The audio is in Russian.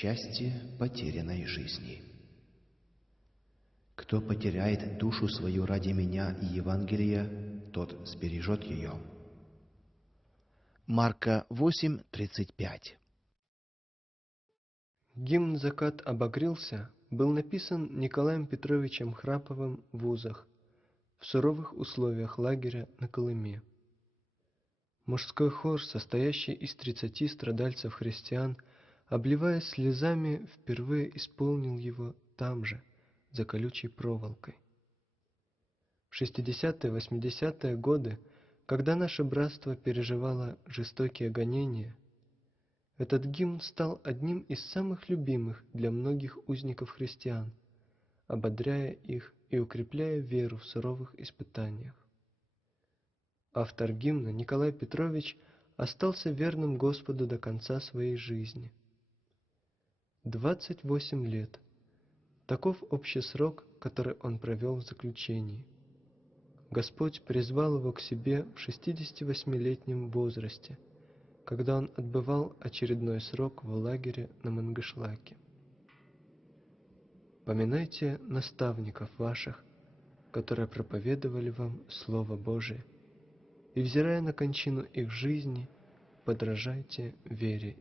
Счастье потерянной жизни. Кто потеряет душу свою ради меня и Евангелия, тот сбережет ее. Марка 8:35. Гимн «Закат обогрелся» был написан Николаем Петровичем Храповым в Узах, в суровых условиях лагеря на Колыме. Мужской хор, состоящий из 30 страдальцев-христиан, обливаясь слезами, впервые исполнил его там же, за колючей проволокой. В 60-80-е годы, когда наше братство переживало жестокие гонения, этот гимн стал одним из самых любимых для многих узников-христиан, ободряя их и укрепляя веру в суровых испытаниях. Автор гимна Николай Петрович остался верным Господу до конца своей жизни. 28 лет. Таков общий срок, который он провел в заключении. Господь призвал его к себе в 68-летнем возрасте, когда он отбывал очередной срок в лагере на Мангышлаке. Поминайте наставников ваших, которые проповедовали вам Слово Божие, и, взирая на кончину их жизни, подражайте вере